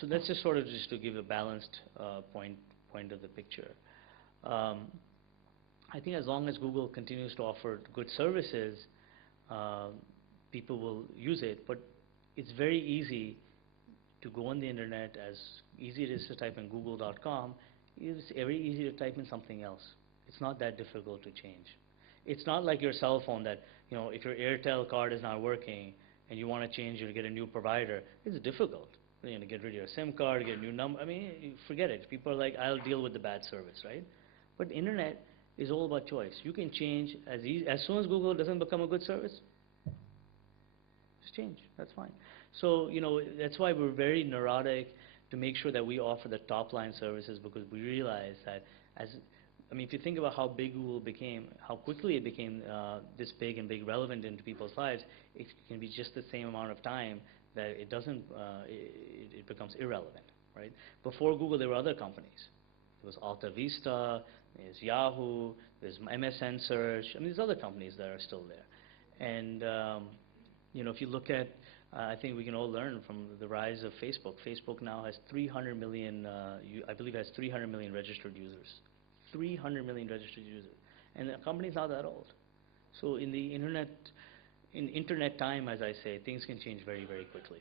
So that's just sort of just to give a balanced point of the picture. I think as long as Google continues to offer good services, people will use it. But it's very easy to go on the internet, as easy it is to type in google.com. It's very easy to type in something else. It's not that difficult to change. It's not like your cell phone that, if your Airtel card is not working and you want to change or get a new provider, it's difficult. You're going to get rid of your SIM card, get a new number. I mean, forget it. People are like, I'll deal with the bad service, right? But internet is all about choice. You can change as soon as Google doesn't become a good service, just change. That's fine. So, that's why we're very neurotic to make sure that we offer the top line services, because we realize that if you think about how big Google became, how quickly it became this big and relevant into people's lives, it can be just the same amount of time that it doesn't, it becomes irrelevant, right? Before Google, there were other companies. There was Alta Vista, there's Yahoo, there's MSN Search. There's other companies that are still there. And, if you look at, I think we can all learn from the rise of Facebook. Facebook now has 300 million, I believe has 300 million registered users. 300 million registered users. And the company's not that old. So in the internet time, as I say, things can change very, very quickly.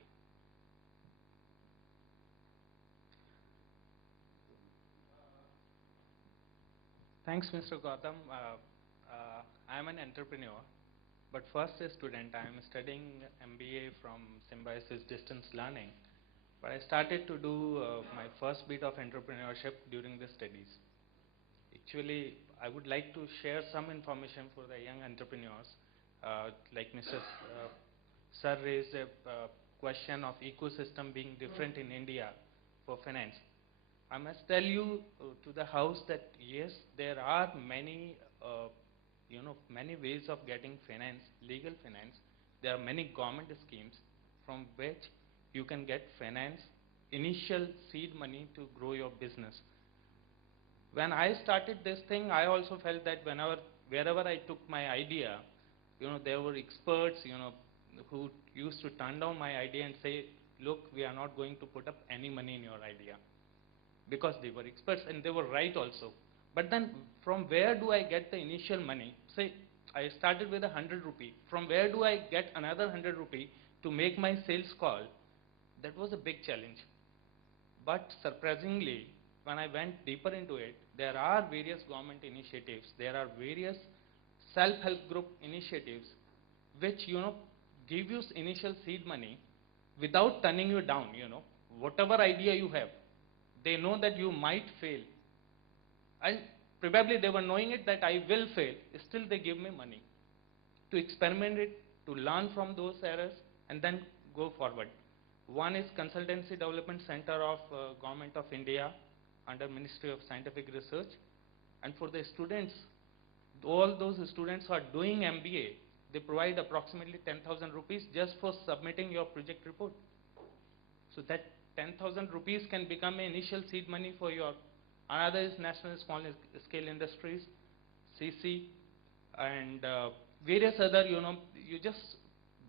Thanks, Mr. Gautam. I am an entrepreneur, but first a student. I am studying MBA from Symbiosis Distance Learning. But I started to do my first bit of entrepreneurship during the studies. Actually, I would like to share some information for the young entrepreneurs. Like Mr. Sir raised a question of ecosystem being different in India for finance. I must tell you to the house that yes, there are many, many ways of getting finance, legal finance. There are many government schemes from which you can get finance, initial seed money to grow your business. When I started this thing, I also felt that wherever I took my idea, there were experts, who used to turn down my idea and say, look, we are not going to put up any money in your idea. Because they were experts and they were right also. But then from where do I get the initial money? Say, I started with 100 rupee. From where do I get another 100 rupee to make my sales call? That was a big challenge. But surprisingly, when I went deeper into it, there are various government initiatives, there are various self-help group initiatives which, give you initial seed money without turning you down, whatever idea you have. They know that you might fail. And probably they were knowing it that I will fail. Still they give me money to experiment it, to learn from those errors, and then go forward. One is Consultancy Development Center of Government of India under Ministry of Scientific Research. And for the students, all those students who are doing MBA, they provide approximately 10,000 rupees just for submitting your project report. So that 10,000 rupees can become an initial seed money for your. Another is National Small Scale Industries, CC, and various other, you just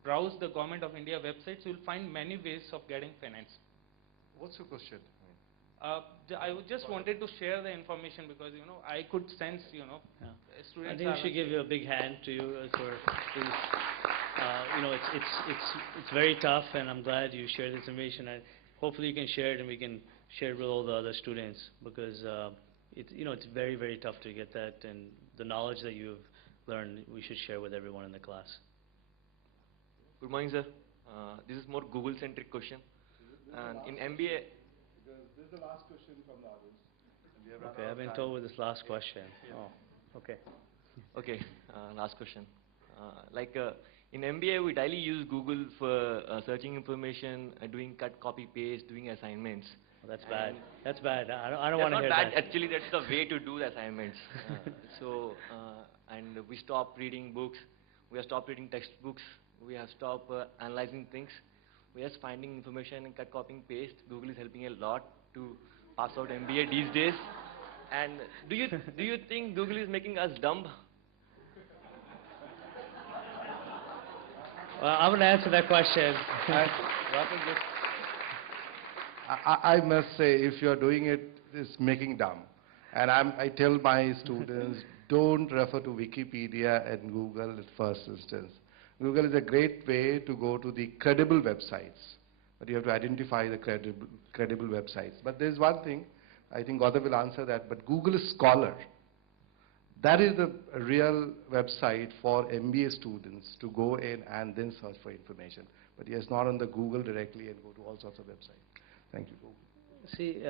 browse the Government of India websites, you'll find many ways of getting finance. What's your question? I just wanted to share the information because, I could sense, students. I think we should give you a big hand to you for this. It's very tough, and I'm glad you shared this information. And hopefully you can share it, and we can share it with all the other students, because it's very, very tough to get that, and the knowledge that you've learned, we should share with everyone in the class. Good morning, sir. This is more Google-centric question. And in MBA, this is the last question from the audience. Okay, I've been told with this last question. Yeah. Oh, okay. Okay, last question. In MBA, we daily use Google for searching information, doing cut, copy, paste, doing assignments. Well, that's bad. That's bad. I don't want to hear that. that. Actually, that's the way to do the assignments. And we stop reading books. We have stopped reading textbooks. We have stopped analyzing things. We are just finding information and cut, copying, paste. Google is helping a lot to pass out MBA these days. And do you think Google is making us dumb? Well, I'm going to answer that question. I must say, if you're doing it, it's making dumb. And I tell my students, don't refer to Wikipedia and Google at first instance. Google is a great way to go to the credible websites, but you have to identify the credible websites. But there's one thing, I think Gautam will answer that, but Google Scholar, that is the real website for MBA students to go in and then search for information. But yes, not on the Google directly and go to all sorts of websites. Thank you. See,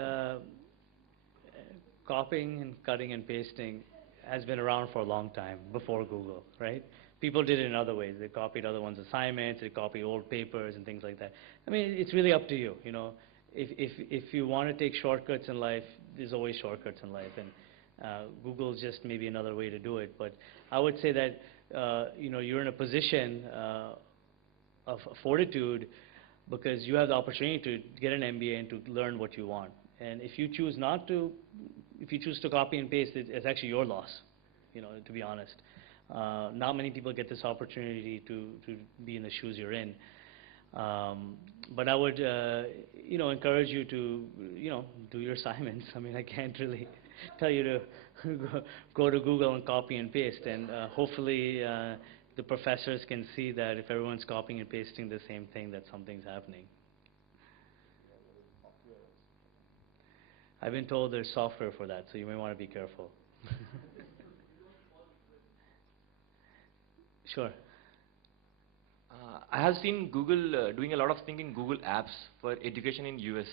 copying and cutting and pasting has been around for a long time, before Google, right? People did it in other ways. They copied other ones' assignments, they copied old papers and things like that. I mean, it's really up to you, you know. If you want to take shortcuts in life, there's always shortcuts in life, and Google's just maybe another way to do it. But I would say that, you know, you're in a position of fortitude because you have the opportunity to get an MBA and to learn what you want. And if you choose not to, if you choose to copy and paste, it's actually your loss, you know, to be honest. Not many people get this opportunity to be in the shoes you're in. But I would, you know, encourage you to, you know, do your assignments. I mean, I can't really tell you to go to Google and copy and paste. And hopefully the professors can see that if everyone's copying and pasting the same thing, that something's happening. I've been told there's software for that, so you may want to be careful. Sure. I have seen Google doing a lot of things in Google Apps for education in US.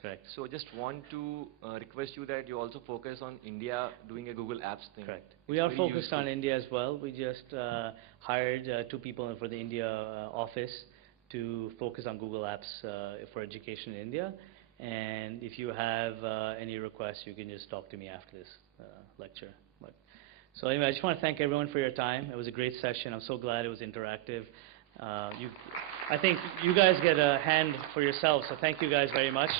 Correct. So just want to request you that you also focus on India doing a Google Apps thing. Correct. It's We are very focused useful. on India as well. We just hired 2 people for the India office to focus on Google Apps for education in India. And if you have any requests, you can just talk to me after this lecture. So anyway, I just want to thank everyone for your time. It was a great session. I'm so glad it was interactive. I think you guys get a hand for yourselves, so thank you guys very much.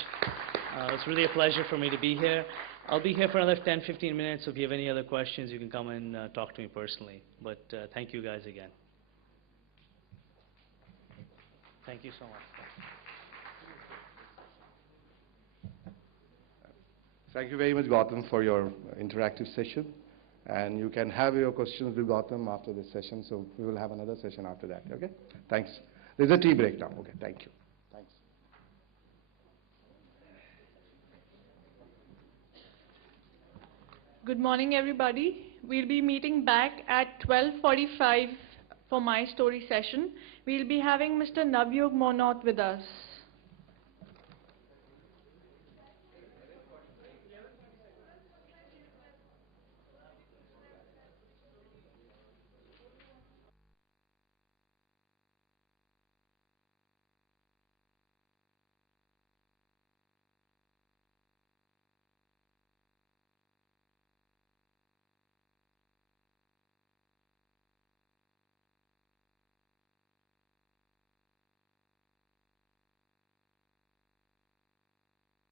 It's really a pleasure for me to be here. I'll be here for another 10, 15 minutes. So if you have any other questions, you can come and talk to me personally. But thank you guys again. Thank you so much. Thank you very much, Gautam, for your interactive session. And you can have your questions with Gautam after this session. So we will have another session after that. Okay? Thanks. There's a tea break now. Okay, thank you. Thanks. Good morning, everybody. We'll be meeting back at 12:45 for my story session. We'll be having Mr. Navyog Monot with us.